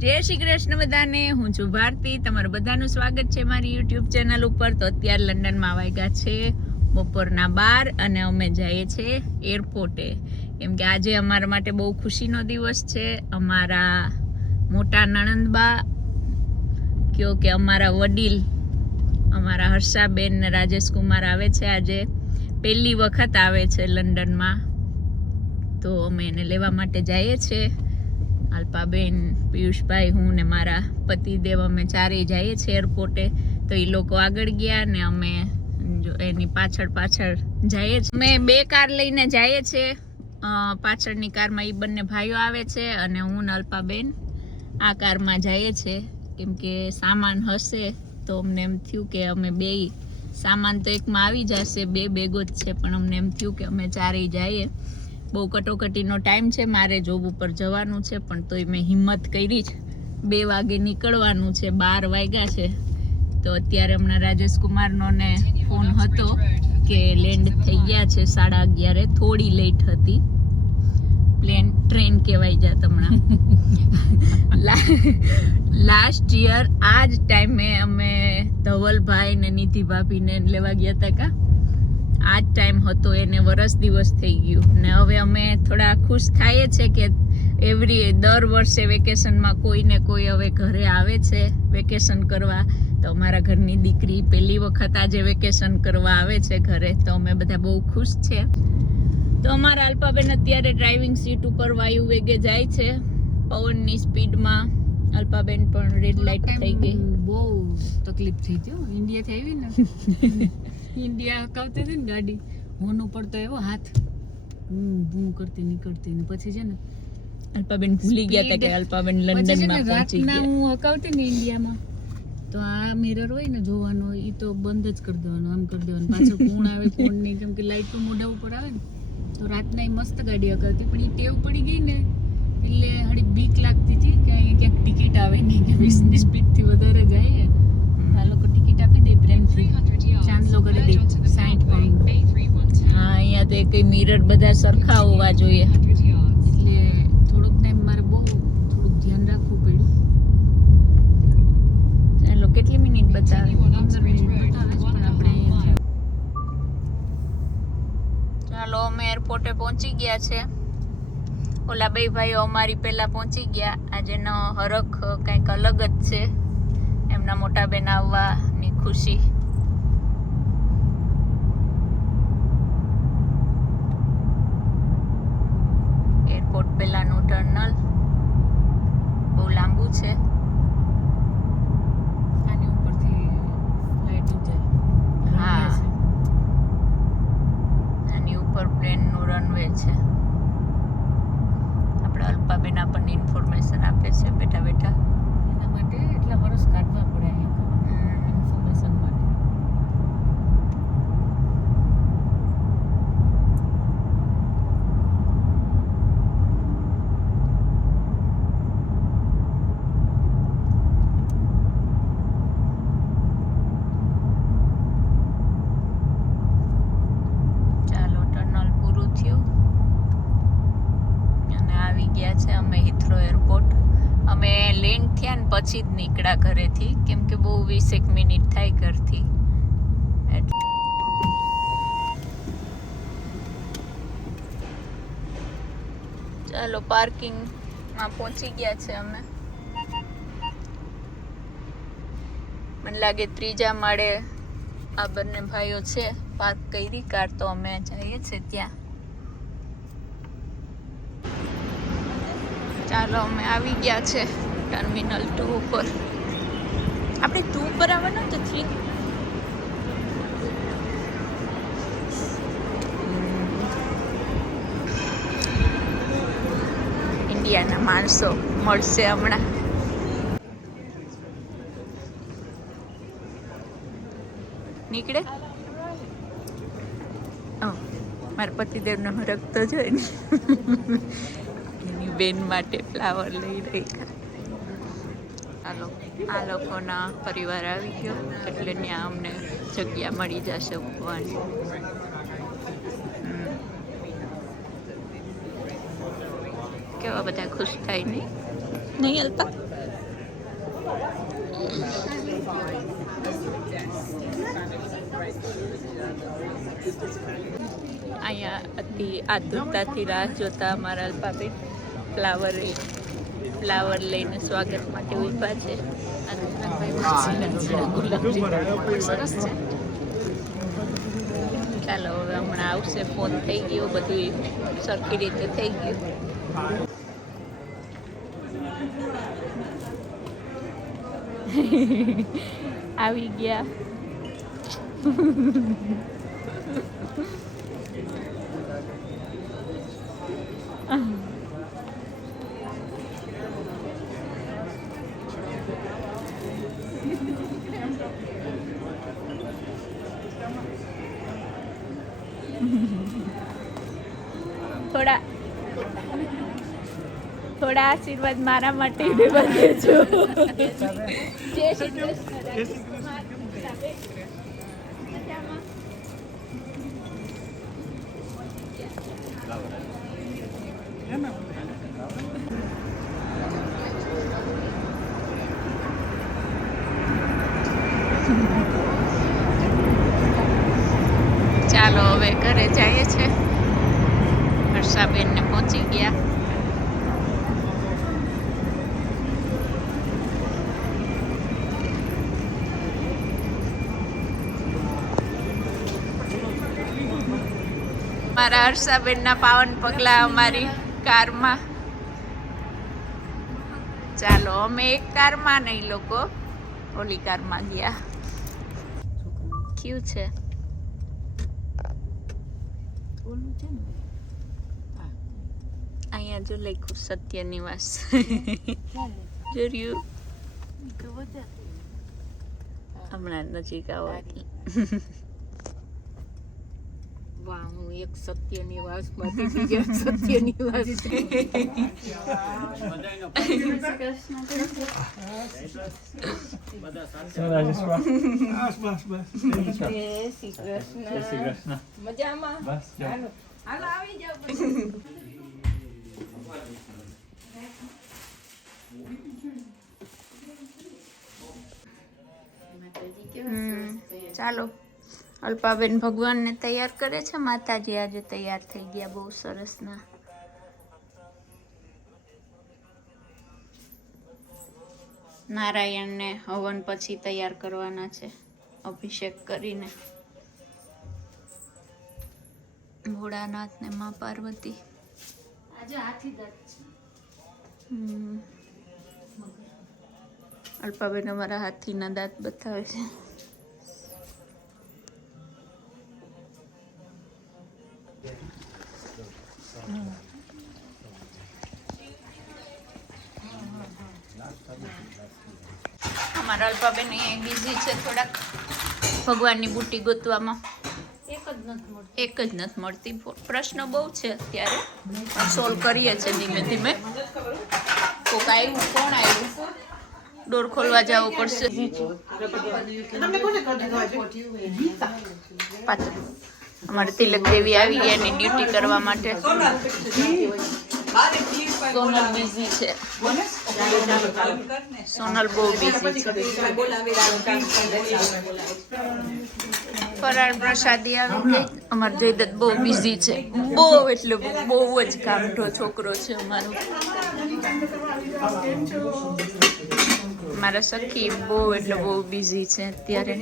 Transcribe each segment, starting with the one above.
જય શ્રી કૃષ્ણ બધાને. હું છું ભારતી. તમારું બધાનું સ્વાગત છે મારી યુટ્યુબ ચેનલ ઉપર. તો અત્યારે લંડનમાં વાગ્યા છે, બપોરના બાર અને અમે જઈએ છીએ એરપોર્ટે. કેમ કે આજે અમારા માટે બહુ ખુશીનો દિવસ છે. અમારા મોટા નણંદબા, કયો કે અમારા વડીલ, અમારા હર્ષાબેન ને રાજેશ કુમાર આવે છે આજે. પહેલી વખત આવે છે લંડનમાં. તો અમે એને લેવા માટે જઈએ છીએ. અલ્પાબેન પિયુષભાઈ, હું ને મારા પતિદેવ અમે ચારેય જઈએ છીએ એરપોર્ટે તો એ લોકો આગળ ગયા ને અમે એની પાછળ પાછળ જઈએ છીએ. અમે બે કાર લઈને જઈએ છીએ. પાછળની કારમાં એ બંને ભાઈઓ આવે છે અને હું ને અલ્પાબેન આ કારમાં જઈએ છીએ. કેમ કે સામાન હશે તો અમને એમ થયું કે અમે બે સામાન તો એકમાં આવી જશે, બે બેગો જ છે, પણ અમને એમ થયું કે અમે ચારેય જઈએ. બહુ કટોકટીનો ટાઈમ છે મારે જોબ ઉપર જવાનું છે પણ તોય મેં હિંમત કરી જ. બે વાગે નીકળવાનું છે બાર વાગ્યા છે. તો અત્યારે હમણાં રાજેશ કુમારનો ને ફોન હતો કે લેન્ડ થઈ ગયા છે સાડા અગિયારે. થોડી લેટ હતી. પ્લેન ટ્રેન કહેવાય જાત હમણાં. લાસ્ટ યર આ જ ટાઈમે અમે ધવલભાઈ ને નિધિ ભાભીને લેવા ગયા હતા કા? આ જ ટાઈમ હતો એને વરસ દિવસ થઈ ગયું. ને હવે અમે થોડા ખુશ થઈએ છે કે એવરી દર વર્ષે વેકેશનમાં કોઈ ને કોઈ હવે ઘરે આવે છે વેકેશન કરવા. તો અમારા ઘરની દીકરી પહેલી વખત આજે વેકેશન કરવા આવે છે ઘરે. તો અમે બધા બહુ ખુશ છે. તો અમારા અલ્પાબેન અત્યારે ડ્રાઇવિંગ સીટ ઉપર વાયુ વેગે જાય છે. પવનની સ્પીડમાં અલ્પાબેન પણ રેડ લાઇટ થઈ ગઈ. બહુ તકલીફ થઈ હો. ઇન્ડિયાથી આવી ને? ઇન્ડિયા હકાવતી હતી ને ગાડી હોન પડતો એવો હાથ. હું ભૂ કરતી નીકળતી ને પછી છે ને અલ્પાબેન ભૂલી ગયા હતા કે અલ્પાબેન લંડનમાં પહોંચી ગયા. હું હકાવતી ને ઇન્ડિયામાં તો આ મિરર હોય ને જોવાનો એ તો બંધ જ કરી દેવાનો આમ કરી દેવાનું. પાછો કોણ આવે કોણ નહીં કેમ કે લાઈટ તો મોઢા ઉપર આવે ને તો રાતના એ મસ્ત ગાડી હકાવતી પણ એ ટેવ પડી ગઈ ને એટલે હળી બીક લાગતી હતી કે અહીંયા ક્યાંક ટિકિટ આવે નહીં કે વીસની સ્પીડથી વધારે જાય આ લોકો ટિકિટ આપી દે પ્રેમથી ચાંદલો કરી દે સાઠ પાઉન્ડ હા એક મિરર બધા સરખા હોવા જોઈએ. એટલે થોડોક ટાઈમ મારે બહુ થોડુંક ધ્યાન રાખવું પડ્યું. ચાલો, કેટલી મિનિટ બતાવે? ચાલો, અમે એરપોર્ટે પહોંચી ગયા છે. ઓલા બે ભાઈઓ અમારી પહેલાં પહોંચી ગયા. આજે નો હરખ કંઈક અલગ જ છે. એમના મોટા બેન આવવાની ખુશી એરપોર્ટ પહેલાનું ટર્નલ બહુ લાંબુ છે આની ઉપરથી લાઈટ જાય હા. આની ઉપર પ્લેનનું રનવે છે આપણે અલ્પાબેન આપણને ઇન્ફોર્મેશન આપે છે બેઠા બેઠા એના માટે એટલા વર્ષ કાઢવા પડે અહીંયા ઇન્ફોર્મેશન માટે ચાલો ટનલ પૂરું થયું અને આવી ગયા છે અમે હિથ્રો એરપોર્ટ અમે લેન્ડ થયા ને નીકળ્યા ઘરેથી કેમ કે બહુ વીસેક મિનિટ થાય ઘરથી. એટલે ચાલો, પાર્કિંગમાં પહોંચી ગયા છે અમે. મને લાગે ત્રીજા માળે આ બંને ભાઈઓ છે. પાર્ક કરી, કાર તો અમે જઈએ છીએ ત્યાં. ચાલો, અમે આવી ગયા છે ટર્મિનલ ટુ ઉપર. આપણે ટુ ઉપર આવવાનું તો થ્રી ઇન્ડિયાના માણસો મળશે હમણાં. નીકળે? મારા પતિદેવનો રક્ત જોઈ ને. એની બેન માટે ફ્લાવર લઈ રહી ચાલો આ લોકોના પરિવાર આવી ગયો એટલે ત્યાં અમને જગ્યા મળી જશે ઉપવાની. કેવા બધા ખુશ થાય નહીં? નહીં અલ્પા? અહીંયા અતિ આતુરતાથી રાહ જોતા અમારા અલ્પાબેન ફ્લાવર ફ્લાવર લઈને સ્વાગત માટે ઊભા છે. સરસ છે ચાલો, હવે હમણાં આવશે, ફોન થઈ ગયો બધું સરખી રીતે થઈ ગયું. આવી ગયા. થોડા થોડા આશીર્વાદ મારા માટે દેવા દેજો જય શ્રી કૃષ્ણ. ચાલો હવે ઘરે જઈએ છે. હર્ષાબેનને પહોંચી ગયા મારા હર્ષાબેનના પાવન પગલા અમારી કારમાં. ચાલો અમે એક કારમાં નહીં લોકો ઓલી કારમાં ગયા. ક્યુ છે? ઓલું છે ને? અહીંયા જો લખ્યું સત્ય નિવાસ જોયું હમણાં નજીક આવો વાહ હું એક સત્ય નિવાસમાંથી બીજા સત્ય નિવાસ મજામાં હાલો આવી ચાલો. અલ્પાબેન ભગવાનને તૈયાર કરે છે. માતાજી આજે તૈયાર થઈ ગયા બહુ સરસ ના. નારાયણને હવન પછી તૈયાર કરવાના છે. અભિષેક કરીને. ભોળાનાથ ને માં પાર્વતી. આજે હાથી દાંત છે. અલ્પાબેન અમારા હાથીના દાંત બતાવે છે. અમારા અલ્પાબેન અહીંયા બિઝી છે થોડાક. ભગવાનની બુટી ગોતવામાં. એક જ નથી એક જ નથી મળતી. પ્રશ્નો બહુ છે અત્યારે. સોલ્વ કરીએ છીએ ધીમે ધીમે. કોક આવ્યું કોણ આવ્યું ડોર ખોલવા જવું પડશે. પાછળ. અમારે તિલક દેવી આવી ગયા એની ડ્યુટી કરવા માટે. સોનલ બિઝી છે. સોનલ બહુ બિઝી છે. ફરાળ પ્રસાદી આવી બહુ બિઝી છે. બહુ એટલે બહુ જ કામઠો છોકરો છે અમારો. મારા સખી બહુ એટલે બહુ બિઝી છે અત્યારે.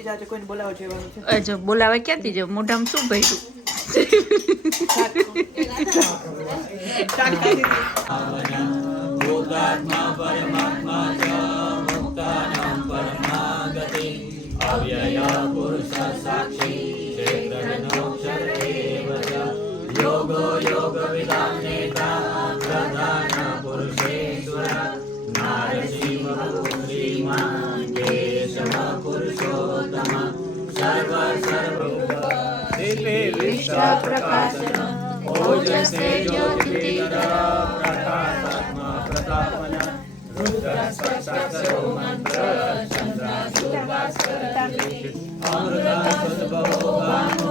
જો બોલાવે ક્યાંથી જો? મોઢામાં શું ભર્યું? प्रकाशन ओजसे ज्योति प्रकाशात्मा प्रतापन रुद्रस्पर्शोमन्त्र चन्द्रासुभास्कर अमृतासुभगवान्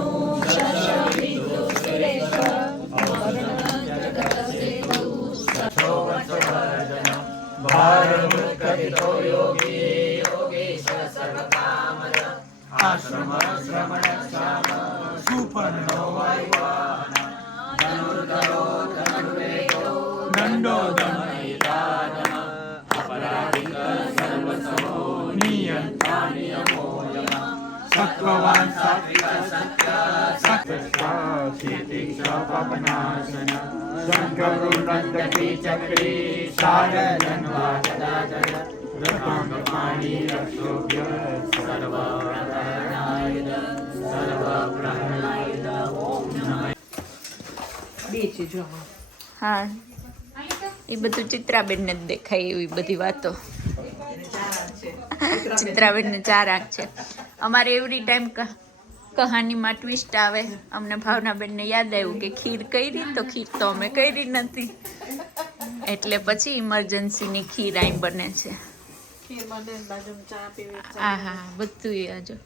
ચક્રી સારજન્વા રતાંગપાણી રક્ષોભ્ય સર્વ હા. એ બધું ચિત્રાબેનને જ દેખાય એવી બધી વાતો. ચિત્રાબેનને ચાર આંખ છે. અમારે એવરી ટાઈમ કહાનીમાં ટ્વિસ્ટ આવે. અમને ભાવનાબેનને યાદ આવ્યું કે ખીર કરી તો ખીર તો અમે કરી નથી. એટલે પછી ઇમરજન્સીની ખીર આઈ બને છે. હા હા બધું એ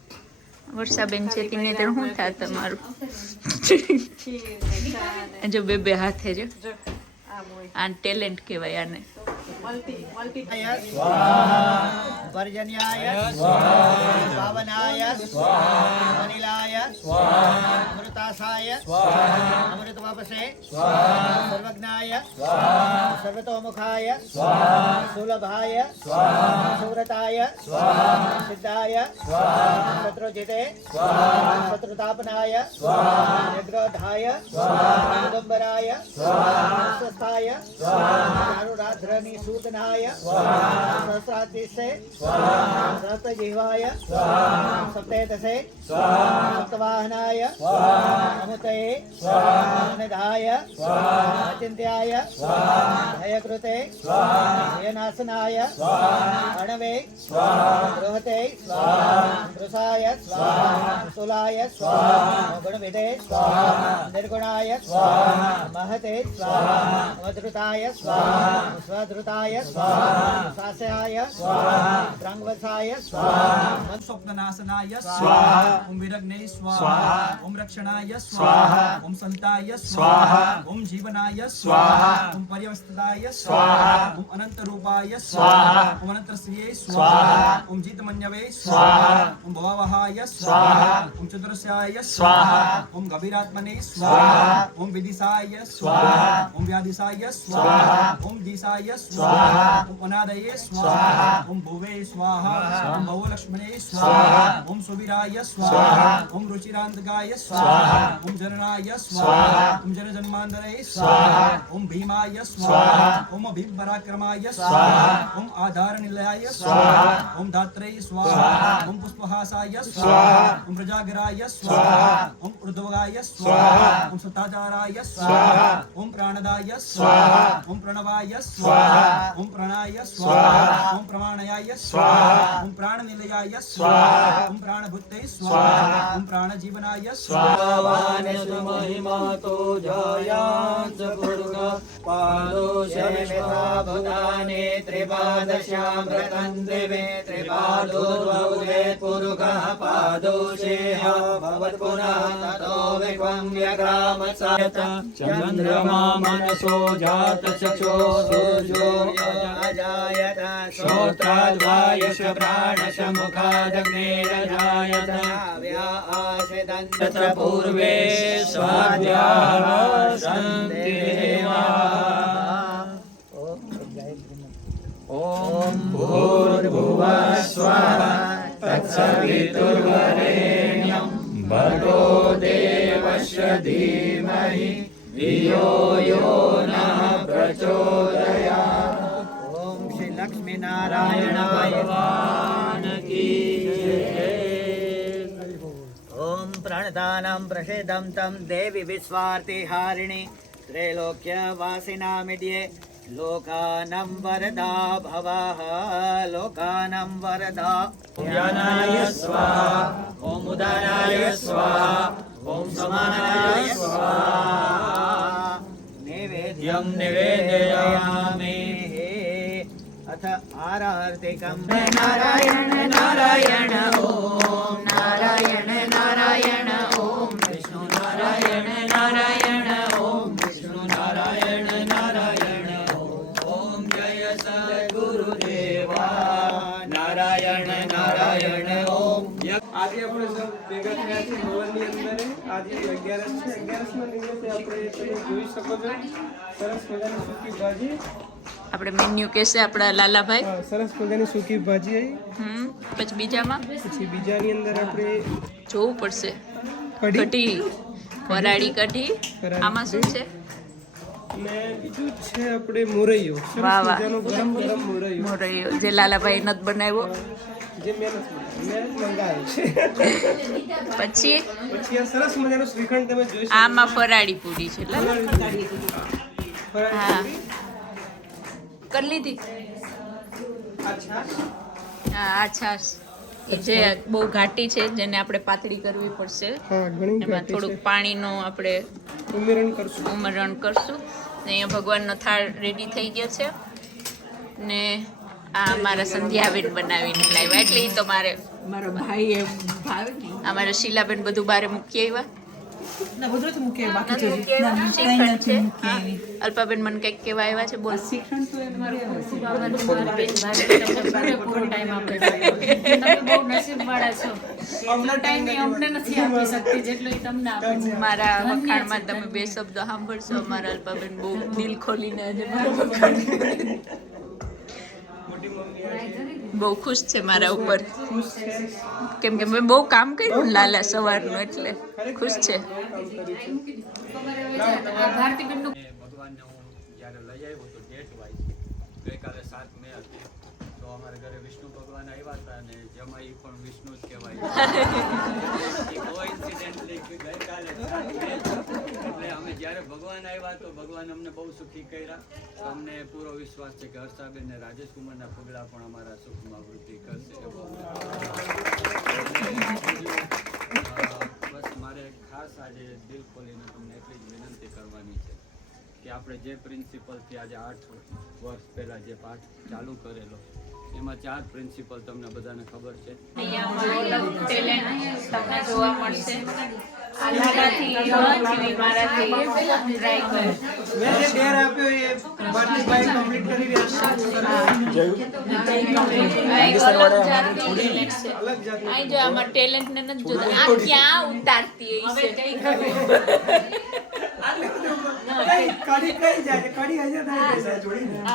વર્ષાબેન છે તેને તો શું થાય તમારું જો બે બે હાથે જો. આ ટેલેન્ટ કહેવાય આને. पर्जन्याय पावनाय अनिलाय अमृतासाय अमृतवापसे सर्वज्ञाय सर्वतोमुखाय सुलभाय सुव्रताय सिद्धाय शत्रुजिते शत्रुतापनाय निग्रोधाय दिगंबराय स्वस्थाय चारुराध्रनि सूदनाय सहस्रातिशे सहस्रजीवाय सप्तदशे सप्तवाहनाय अमुतये निधाय अचिन्त्याय भयकृते भयनाशनाय अणवे बृहते वृषाय तुलाय गुणविदे निर्गुणाय महते वधृताय स्वधृताय शास्याय द्रङ्वसाय स्वप्ननाशनाय स्वाहा। ओम विरग्ने स्वाहा स्वाहा। બ્રહ્મરૂપાય સ્વાહા સાસહાય સ્વાહા ત્રંગવસાય સ્વાહા મન સ્વપ્નનાશનાય સ્વાહા ઓમ વિરગ્ને સ્વાહા ઓમ રક્ષણાય સ્વાહા ઓમ સંતાય સ્વાહા ઓમ જીવનાય સ્વાહા ઓમ પર્યવસ્થાય સ્વાહા ઓમ અનંત રૂપાય સ્વાહા ઓમ અનંત શ્રીય સ્વાહા ઓમ જીતમન્યવે સ્વાહા ઓમ ભવાવહાય સ્વાહા ઓમ ચતુરસ્યાય સ્વાહા ઓમ ગભીરાત્મને સ્વાહા ઓમ વિદિશાય સ્વાહા ઓમ વ્યાધિશાય સ્વાહા ઓમ દિશાય સ્વાહા స్వాహ ఓం అనాదయే స్వాహ ఓం భువే స్వాహ ఓం భవలక్ష్మణే స్వాహ ఓం సువిరాయ స్వాహ ఓం రుచిరాంతకాయ స్వాహ ఓం జననాయ స్వాహ ఓం జనజన్మాంతరే స్వాహ ఓం భీమాయ స్వాహ ఓం భీమ్ పరాక్రమాయ స్వాహ ఓం ఆధార నిలయాయ స్వాహ ఓం దాత్రేయ స్వాహ ఓం పుష్పహాసాయ స్వాహ ఓం ప్రజాగరాయ స్వాహ ఓం ఉర్ధవగాయ స్వాహ ఓం సతాచారాయ స్వాహ ఓం ప్రాణదాయ స్వాహ ఓం ప్రణవాయ స్వాహ ఓం ప్రణాయ స్వాహ. ఓం ప్రమాణయాయ స్వాహ. ఓం ప్రాణనిలయాయ స్వాహ. ఓం ప్రాణభుత్తై స్వాహ. ఓం ప్రాణజీవనాయ స్వాహ. మహిమతో జాయాంత भूतानि त्रिपादश्यामृतन् दिवे त्रिपादोर्वौदे पुरुषः पादोषेह भवत् पुनः ततो विश्वं व्यग्रामसायत चन्द्रमा मनसो जातचक्षो सूर्यो अजायत श्रोत्राद्वायुष प्राणश मुखादग्नेरजायत व्या आशिदन् तत्र पूर्वे स्वाद्याः सन्ति भूर्भुवः स्वः तत्सवितुर्वरेण्यं भर्गो देवस्य धीमहि धियो यो नः प्रचोदयात् ॐ श्री लक्ष्मीनारायणाय भगवान् की ॐ प्रणदानं प्रषेदं तं देवि विश्वार्तिहारिणि त्रैलोक्यवासिनामिड्ये लोकानं वरदा भवः लोकानं वरदा ज्ञानाय स्वाहा ॐ उदाराय स्वाहा ॐ समानाय स्वाहा नैवेद्यं निवेदयामि अथ आरार्तिकं नारायण नारायण ॐ नारायण नारायण આપણે સૌ ભેગા થયા છીએ ભવનની અંદર. આજે અગિયારસ છે. અગિયારસના નિમિત્તે આપણે તમે જોઈ શકો છો. સરસ મજાની સૂકી ભાજી. આપણે મેન્યુ કહેશે આપણા લાલાભાઈ. સરસ મજાની સૂકી ભાજી આવી પછી બીજામાં? પછી બીજાની અંદર આપણે જોવું પડશે. કઢી. વરાળી કઢી. આમાં શું છે? અને બીજું છે આપણે મોરૈયો. વાહ, વાહ. ગરમ ગરમ મોરૈયો. મોરૈયો જે લાલાભાઈ નથી બનાવ્યો. જે મેં મંગાવ્યો છે. પછી? પછી આ સરસ મજાનો શ્રીખંડ તમે જોઈ શકો. આમાં ફરાળી પૂરી છે હા. કરી લીધી? અચ્છા હા આ છાશ. જે બહુ ઘાટી છે જેને આપણે પાતળી કરવી પડશે. એમાં થોડુંક પાણીનો આપણે ઉમેરણ કરશું. ઉમરણ કરશું. ને અહીંયા ભગવાનનો થાળ રેડી થઈ ગયો છે. ને આ મારા સંધ્યાબેન બનાવીને લાવ્યા. એટલે એ તો મારે મારો ભાઈ ભાવે અમારા શીલાબેન બધું બારે મૂકી આવ્યા. અલ્પાબેન મને કંઈક કેવા આવ્યા છે બોલ. શિક્ષણ તો એમ મારે મારા બેન ભાભી ટાઈમ આપે. છે તમે બહુ નસીબવાળા છો. એટલો ટાઈમ એ અમને નથી આપી શકતી જેટલો એ તમને આપે છે. મારા વખાણમાં તમે બે શબ્દો સાંભળશો મારા અલ્પાબેન બહુ દિલ ખોલીને આજે મારા વખાણ બહુ ખુશ છે મારા ઉપર. કેમ કે મેં બહુ કામ કર્યું લાલા સવારનું એટલે. ખુશ છે. ભગવાનને હું જ્યારે લઈ આવ્યો તો ડેટ વાઇઝ ગઈકાલે સાત મે હતી તો અમારા ઘરે વિષ્ણુ ભગવાન આવ્યા હતા અને જમાઈ પણ વિષ્ણુ જ કહેવાય. કોઇન્સિડેન્ટલી ગઈકાલે એટલે અમે જ્યારે ભગવાન આવ્યા તો ભગવાન અમને બહુ સુખી કર્યા. તો અમને પૂરો વિશ્વાસ છે કે હર્ષાબેન અને રાજેશ કુમારના પગલાં પણ અમારા સુખમાં વૃદ્ધિ કરશે. ખાસ આજે દિલ ખોલીને તમને એટલી જ વિનંતી કરવાની છે કે આપણે જે પ્રિન્સિપલથી આજે આઠ વર્ષ પહેલાં જે પાઠ ચાલુ કરેલો એમાં ચાર પ્રિન્સિપલ તમને બધાને ખબર છે. અહીંયા અમારો ટેલેન્ટ તમને જોવા મળશે. આ લાલાથી મારાથી ટ્રાય કરો મેં જે ડેર આપ્યો એ ભારતીભાઈ કમ્પ્લીટ કરી રહ્યા છે. અલગ talent ને નથી જોતા. આ ક્યાં ઉતારતી હશે? કઈ જાય થાય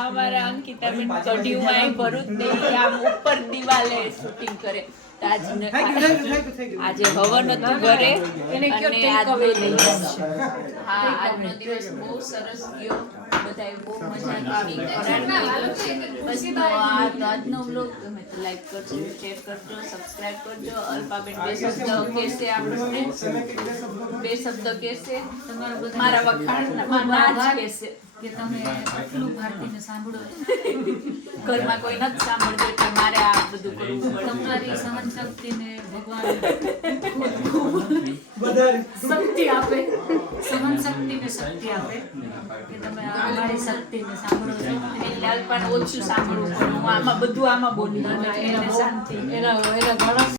અમારા નહીં. આમ ઉપર દિવાલે શૂટિંગ કરે. આજ હવન હતું ઘરે અને આજનો દિવસ. હા આજનો દિવસ બહુ સરસ ગયો. બધાએ બહુ મજા કરી. ફરાળ કર્યો. બસ તો આ આજનો બ્લોગ ગમે તો લાઈક કરજો શેર કરજો સબસ્ક્રાઇબ કરજો. અલ્પાબેન બે શબ્દ કહેશે આપણને? બે શબ્દ કહેશે મારા વખાણ મારા કહેશે કે તમે આટલું ભારતીને સાંભળો ઘરમાં કોઈ નથી સાંભળતું એટલે મારે આ બધું કરવું તમારી સહન શક્તિને ભગવાન શક્તિ આપે. સહન શક્તિને શક્તિ આપે કે તમે અમારી શક્તિને સાંભળો એટલે પણ ઓછું સાંભળવું પણ હું આમાં બધું આમાં બોલી શાંતિ એના ઘણા